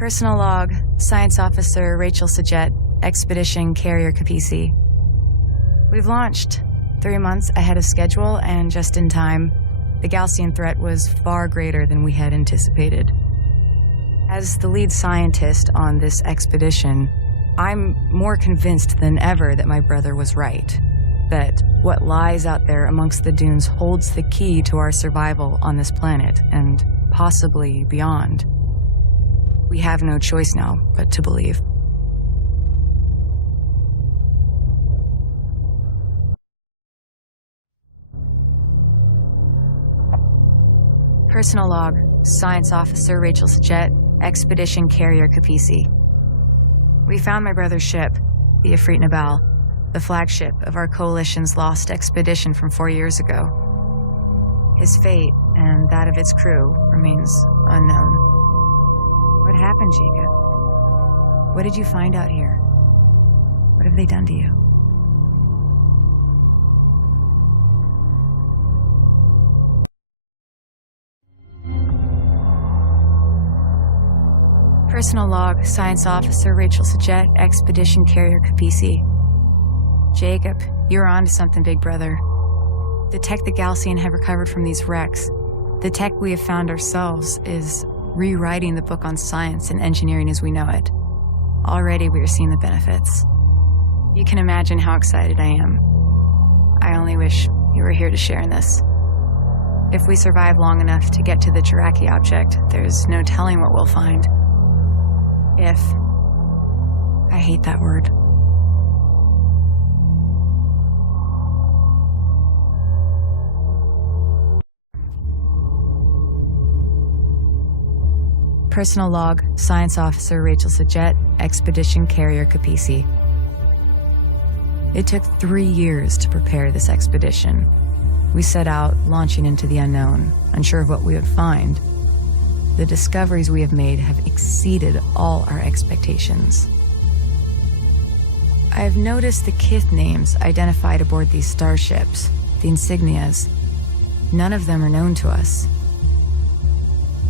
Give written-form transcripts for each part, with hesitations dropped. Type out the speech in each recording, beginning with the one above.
Personal log, Science Officer Rachel Sajet, Expedition Carrier Capisi. We've launched 3 months ahead of schedule and just in time. The Gaussian threat was far greater than we had anticipated. As the lead scientist on this expedition, I'm more convinced than ever that my brother was right. That what lies out there amongst the dunes holds the key to our survival on this planet and possibly beyond. We have no choice now but to believe. Personal log, Science Officer Rachel Sajet, Expedition Carrier Capisi. We found my brother's ship, the Ifrit Nabal, the flagship of our coalition's lost expedition from 4 years ago. His fate and that of its crew remains unknown. What happened, Jacob? What did you find out here? What have they done to you? Personal log, Science Officer Rachel Sajet, Expedition Carrier Capisi. Jacob, you're on to something, big brother. The tech the Gaussian have recovered from these wrecks, the tech we have found ourselves, is rewriting the book on science and engineering as we know it. Already we are seeing the benefits. You can imagine how excited I am. I only wish you were here to share in this. If we survive long enough to get to the Jiraki object, there's no telling what we'll find. If. I hate that word. Personal log, Science Officer Rachel Sajet, Expedition Carrier Capisi. It took 3 years to prepare this expedition. We set out, launching into the unknown, unsure of what we would find. The discoveries we have made have exceeded all our expectations. I have noticed the kith names identified aboard these starships, the insignias. None of them are known to us.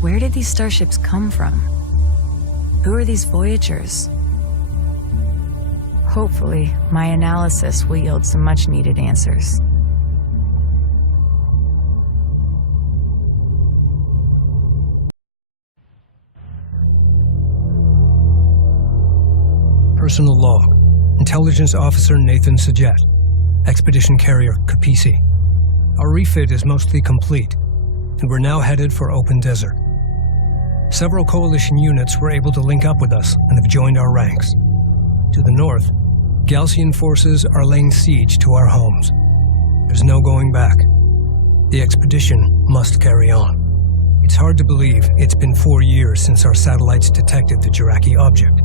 Where did these starships come from? Who are these voyagers? Hopefully, my analysis will yield some much-needed answers. Personal log, Intelligence Officer Nathan Sajet, Expedition Carrier Capisi. Our refit is mostly complete, and we're now headed for open desert. Several coalition units were able to link up with us and have joined our ranks. To the north, Gaussian forces are laying siege to our homes. There's no going back. The expedition must carry on. It's hard to believe it's been 4 years since our satellites detected the Jiraki object.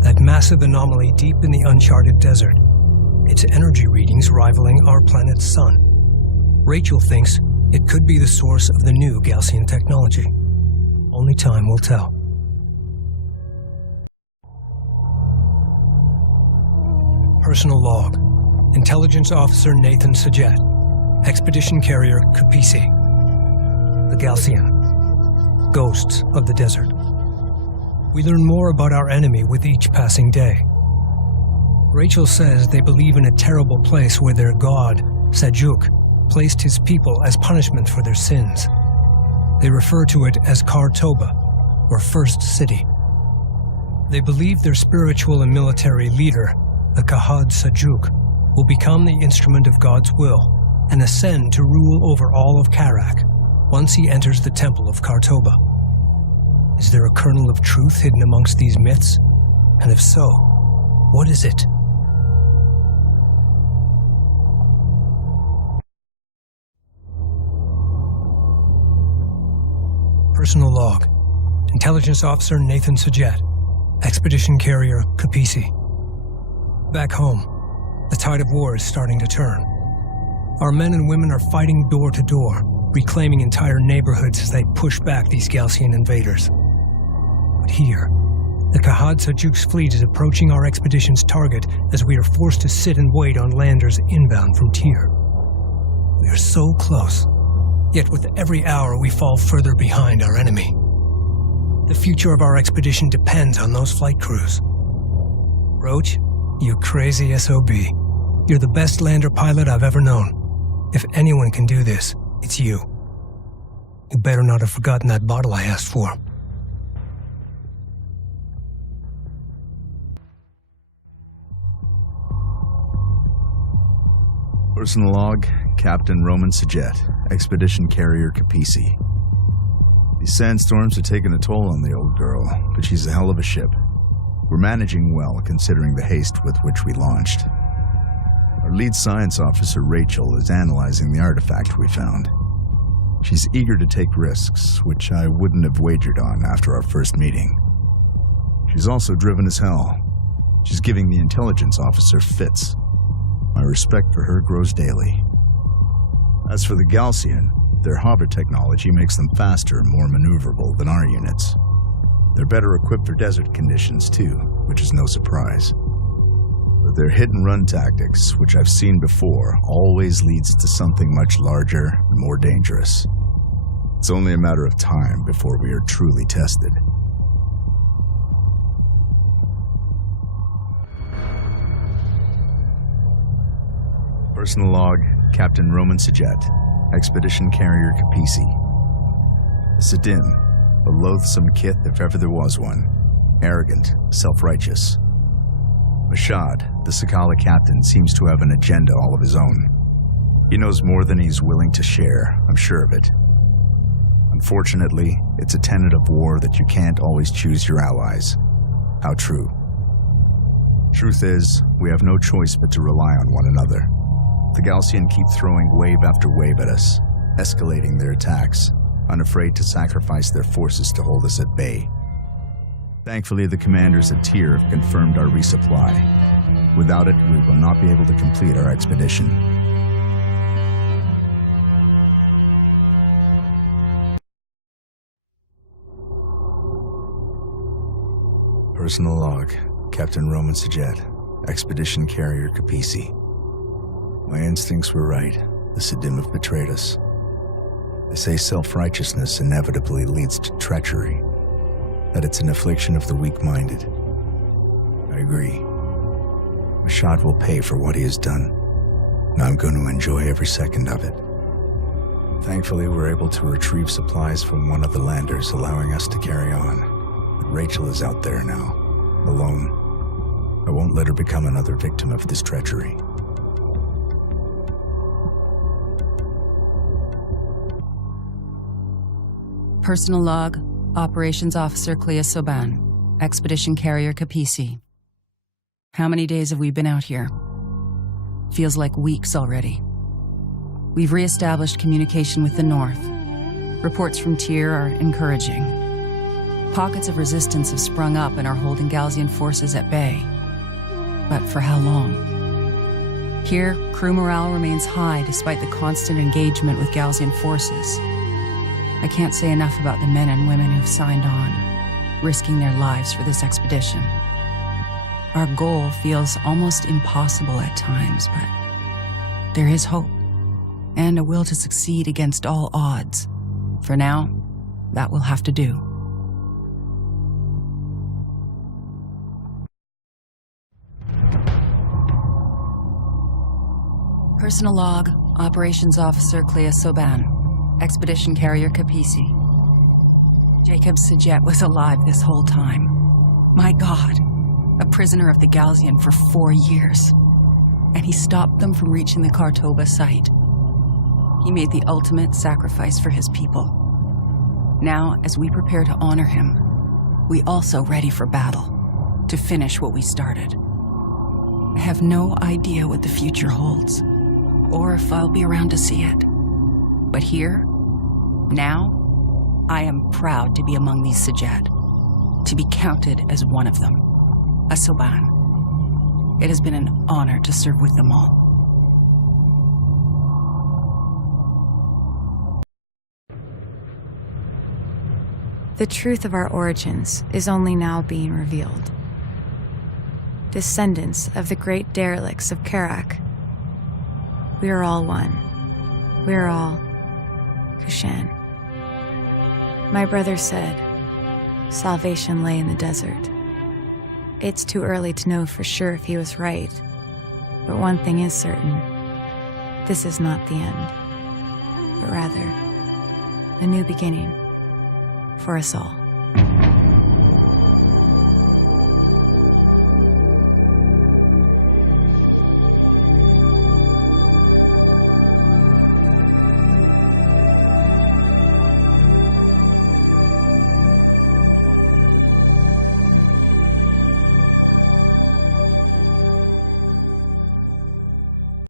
That massive anomaly deep in the uncharted desert. Its energy readings rivaling our planet's sun. Rachel thinks it could be the source of the new Gaussian technology. Only time will tell. Personal log, Intelligence Officer Nathan Sajet, Expedition Carrier Capisi. The Gaussian, ghosts of the desert. We learn more about our enemy with each passing day. Rachel says they believe in a terrible place where their god, Sajuk, placed his people as punishment for their sins. They refer to it as Kar-Toba, or First City. They believe their spiritual and military leader, the Kahad Sajuk, will become the instrument of God's will and ascend to rule over all of Kharak once he enters the temple of Kar-Toba. Is there a kernel of truth hidden amongst these myths? And if so, what is it? Personal log, Intelligence Officer Nathan Sajet, Expedition Carrier Capisi. Back home, the tide of war is starting to turn. Our men and women are fighting door to door, reclaiming entire neighborhoods as they push back these Gaussian invaders. But here, the Kahad Sajuk's fleet is approaching our expedition's target as we are forced to sit and wait on landers inbound from Tyr. We are so close, yet with every hour we fall further behind our enemy. The future of our expedition depends on those flight crews. Roach, you crazy SOB. You're the best lander pilot I've ever known. If anyone can do this, it's you. You better not have forgotten that bottle I asked for. Personal log, Captain Roman Sajet, Expedition Carrier Capisi. These sandstorms have taken a toll on the old girl, but she's a hell of a ship. We're managing well, considering the haste with which we launched. Our lead science officer, Rachel, is analyzing the artifact we found. She's eager to take risks, which I wouldn't have wagered on after our first meeting. She's also driven as hell. She's giving the intelligence officer fits. My respect for her grows daily. As for the Galcian, their hover technology makes them faster and more maneuverable than our units. They're better equipped for desert conditions too, which is no surprise. But their hit-and-run tactics, which I've seen before, always leads to something much larger and more dangerous. It's only a matter of time before we are truly tested. Personal log, Captain Roman Sajet, Expedition Carrier Capisi. Sidin, a loathsome kit if ever there was one. Arrogant, self-righteous. Mashad, the Sakala captain, seems to have an agenda all of his own. He knows more than he's willing to share, I'm sure of it. Unfortunately, it's a tenet of war that you can't always choose your allies. How true. Truth is, we have no choice but to rely on one another. The Galcian keep throwing wave after wave at us, escalating their attacks, unafraid to sacrifice their forces to hold us at bay. Thankfully, the commanders at Tyr have confirmed our resupply. Without it, we will not be able to complete our expedition. Personal log, Captain Roman Sajet, Expedition Carrier Capisi. My instincts were right. The Sidim have betrayed us. They say self-righteousness inevitably leads to treachery, that it's an affliction of the weak-minded. I agree. Mashad will pay for what he has done, and I'm going to enjoy every second of it. Thankfully, we're able to retrieve supplies from one of the landers, allowing us to carry on. But Rachel is out there now, alone. I won't let her become another victim of this treachery. Personal log, Operations Officer Clea Soban, Expedition Carrier Capisi. How many days have we been out here? Feels like weeks already. We've re-established communication with the north. Reports from Tyr are encouraging. Pockets of resistance have sprung up and are holding Galcian forces at bay. But for how long? Here, crew morale remains high despite the constant engagement with Galcian forces. I can't say enough about the men and women who've signed on, risking their lives for this expedition. Our goal feels almost impossible at times, but there is hope, and a will to succeed against all odds. For now, that will have to do. Personal log, Operations Officer Clea Soban, Expedition Carrier Capisi. Jacob Sajet was alive this whole time. My God, a prisoner of the Galcian for 4 years. And he stopped them from reaching the Kartoba site. He made the ultimate sacrifice for his people. Now, as we prepare to honor him, we also ready for battle, to finish what we started. I have no idea what the future holds, or if I'll be around to see it. But here, now, I am proud to be among these Sajet, to be counted as one of them, a Soban. It has been an honor to serve with them all. The truth of our origins is only now being revealed. Descendants of the great derelicts of Kharak. We are all one. We are all Kushan. My brother said, Salvation lay in the desert. It's too early to know for sure if he was right, but one thing is certain. This is not the end, but rather a new beginning for us all.